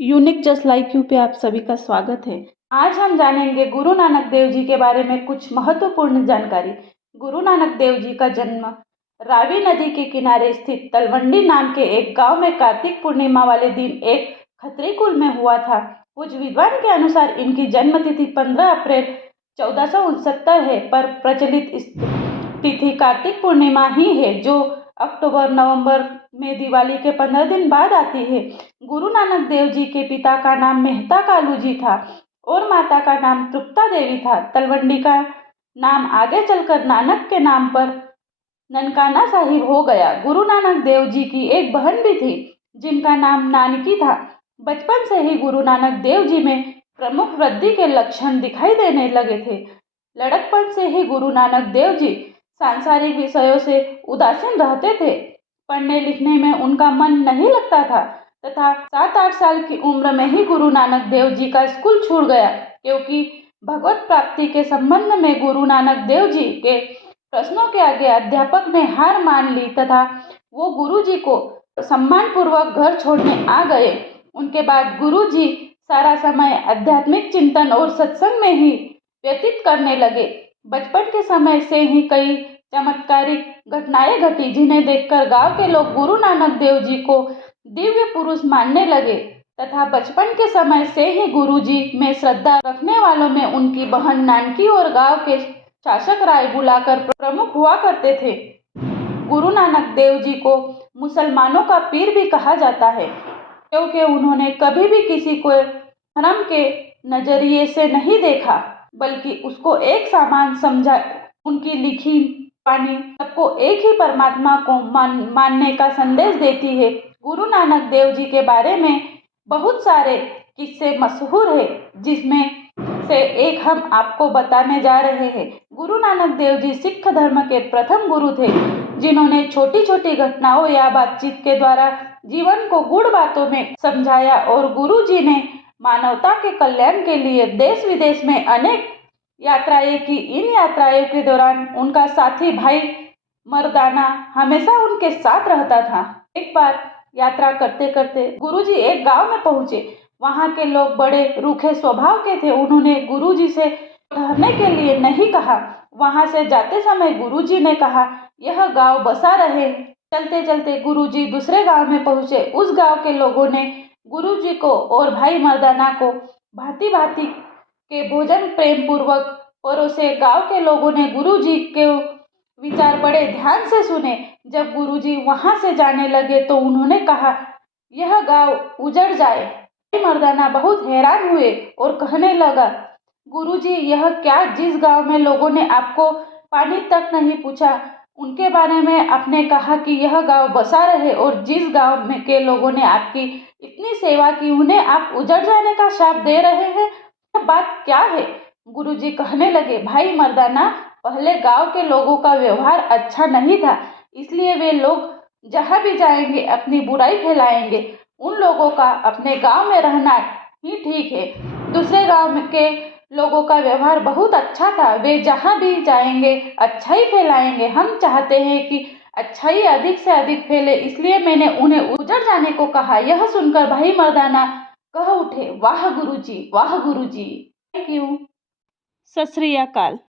Unique just like you पे आप सभी का स्वागत है। आज हम जानेंगे गुरु नानक देव जी के बारे में कुछ महत्वपूर्ण जानकारी। गुरु नानक देव जी का जन्म रावी नदी के किनारे स्थित तलवंडी नाम के एक गांव में कार्तिक पूर्णिमा वाले दिन एक खत्री कुल में हुआ था। कुछ विद्वान के अनुसार इनकी जन्म तिथि 15 अप्रैल 1469 है, पर प्रचलित तिथि कार्तिक पूर्णिमा ही है, जो अक्टूबर नवंबर में दिवाली के 15 दिन बाद आती है। गुरु नानक देव जी के पिता का नाम मेहता कालू जी था और माता का नाम तृप्ता देवी था। तलवंडी का नाम आगे चलकर नानक के नाम पर ननकाना साहिब हो गया। गुरु नानक देव जी की एक बहन भी थी जिनका नाम नानकी था। बचपन से ही गुरु नानक देव जी में प्रमुख वृद्धि के लक्षण दिखाई देने लगे थे। लड़कपन से ही गुरु नानक देव जी सांसारिक विषयों से उदासीन रहते थे। पढ़ने लिखने में उनका मन नहीं लगता था तथा 7-8 साल की उम्र में ही गुरु नानक देव जी का स्कूल छूट गया, क्योंकि भगवत प्राप्ति के संबंध में गुरु नानक देव जी के प्रश्नों के आगे अध्यापक ने हार मान ली तथा वो गुरु जी को सम्मान पूर्वक घर छोड़ने आ गए। उनके बाद गुरु जी सारा समय आध्यात्मिक चिंतन और सत्संग में ही व्यतीत करने लगे। बचपन के समय से ही कई चमत्कारिक घटनाएं घटी, जिन्हें देखकर गांव के लोग गुरु नानक देव जी को दिव्य पुरुष मानने लगे तथा बचपन के समय से ही गुरु जी में श्रद्धा रखने वालों में उनकी बहन नानकी और गांव के शासक राय बुलाकर प्रमुख हुआ करते थे। गुरु नानक देव जी को मुसलमानों का पीर भी कहा जाता है, क्योंकि उन्होंने कभी भी किसी को धर्म के नजरिए से नहीं देखा, बल्कि उसको एक समान समझा। उनकी लिखी वाणी सबको एक ही परमात्मा को मानने का संदेश देती है। गुरु नानक देव जी के बारे में बहुत सारे किस्से मशहूर है, जिसमें से एक हम आपको बताने जा रहे हैं। गुरु नानक देव जी सिख धर्म के प्रथम गुरु थे, जिन्होंने छोटी छोटी घटनाओं या बातचीत के द्वारा जीवन को गूढ़ बातों में समझाया और गुरु जी ने मानवता के कल्याण के लिए देश विदेश में अनेक यात्राएं की। इन यात्राओं के दौरान उनका साथी भाई मर्दाना हमेशा उनके साथ रहता था। एक बार यात्रा करते करते गुरुजी एक गांव में पहुंचे। वहां के लोग बड़े रूखे स्वभाव के थे। उन्होंने गुरुजी से ठहरने के लिए नहीं कहा। वहां से जाते समय गुरुजी ने कहा, यह गांव बसा रहे। चलते चलते गुरुजी दूसरे गांव में पहुंचे। उस गांव के लोगों ने गुरुजी को और भाई मर्दाना को भांति भांति के भोजन प्रेम पूर्वक परोसे। गांव के लोगों ने गुरुजी के विचार बड़े ध्यान से सुने। जब गुरुजी वहां से जाने लगे तो उन्होंने कहा, यह गांव उजड़ जाए। भाई मर्दाना बहुत हैरान हुए और कहने लगा, गुरुजी, यह क्या? जिस गांव में लोगों ने आपको पानी तक नहीं पूछा, उनके बारे में आपने कहा कि यह गांव बसा रहे, और जिस गांव में के लोगों ने आपकी इतनी सेवा की, उन्हें आप उजड़ जाने का शाप दे रहे हैं। यह बात क्या है? गुरुजी कहने लगे, भाई मर्दाना, पहले गांव के लोगों का व्यवहार अच्छा नहीं था, इसलिए वे लोग जहां भी जाएंगे अपनी बुराई फैलाएंगे। उन लोगों का अपने गांव में रहना ही ठीक है। दूसरे गांव के लोगों का व्यवहार बहुत अच्छा था, वे जहां भी जाएंगे अच्छाई फैलाएंगे। हम चाहते हैं कि अच्छाई अधिक से अधिक फैले, इसलिए मैंने उन्हें उजड़ जाने को कहा। यह सुनकर भाई मर्दाना कह उठे, वाह गुरुजी, वाह गुरुजी। Thank you. सत श्री अकाल।